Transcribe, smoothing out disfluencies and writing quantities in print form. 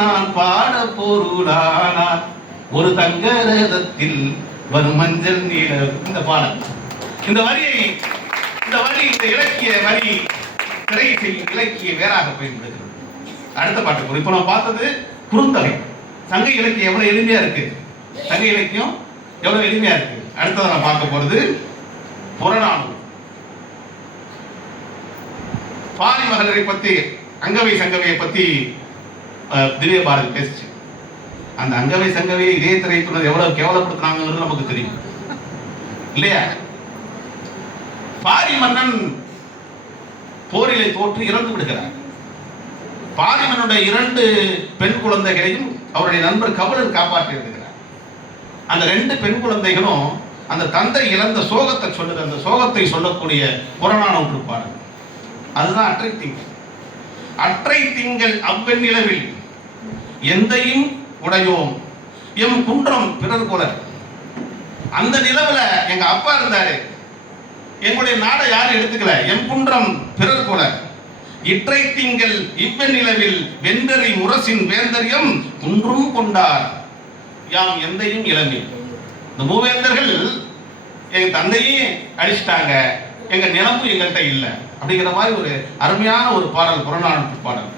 நான் பாட பொருளானார் ஒரு தங்க ரதத்தில் வரும் மஞ்சள் நீல. இந்த பாடல், இந்த வரி இந்த இலக்கிய வரி திரை செய்யும் இலக்கிய வேறாக பயன்படுகிறது. அடுத்த பாட்டு இப்ப நம்ம பார்த்தது குறுந்தொகை. சங்க இலக்கியம் எவ்வளவு எளிமையா இருக்கு, சங்க இலக்கியம் எவ்வளவு எளிமையா இருக்கு. அடுத்ததை நான் பார்க்க போறது புறநானூறு. பாரி மகளிரை பத்தி, அங்கவை சங்கவையை பத்தி திவ்ய பாரதி பேசிச்சு. அந்த அங்கவை சங்கவையை இதே திரைத்துறை எவ்வளவு கேவலப்படுத்தினாங்கிறது நமக்கு தெரியும் இல்லையா? பாரி மன்னன் போரிலே தோற்று இறந்து விடுகிறார். பாரி மன்னனுடைய 2 பெண் குழந்தைகளையும் அவருடைய நண்பர் கபிலர் காப்பாற்றி இருக்கிறார். அந்த 2 பெண் குழந்தைகளும் அந்த தந்தை இழந்த சோகத்தை சொல்லுது. அந்த சோகத்தை சொல்லக்கூடிய புறநானூற்று பாடல் அதுதான் அற்றை திங்கள். அற்றை திங்கள் அவ்வெண்ணிலவில் எந்தையும் உடையோம் எம் குன்றம் பிறர் குலர். அந்த நிலவுல எங்க அப்பா இருந்தாரு, எங்களுடைய நாடை யாரும் எடுத்துக்கல. எம் குன்றம் பிறர் குலர் இற்றை திங்கள் இவ்வெண்ணிலவில் வென்றறி முரசின் வேந்தரியம் குன்றும் கொண்டார் யாம் எந்தையும் இளமை. இந்த மூவேந்தர்கள் எங்க தந்தையும் அடிச்சிட்டாங்க, எங்க நிலமும் எங்கள்கிட்ட இல்லை அப்படிங்கிற மாதிரி ஒரு அருமையான ஒரு பாடல் புறநானூற்று பாடல்.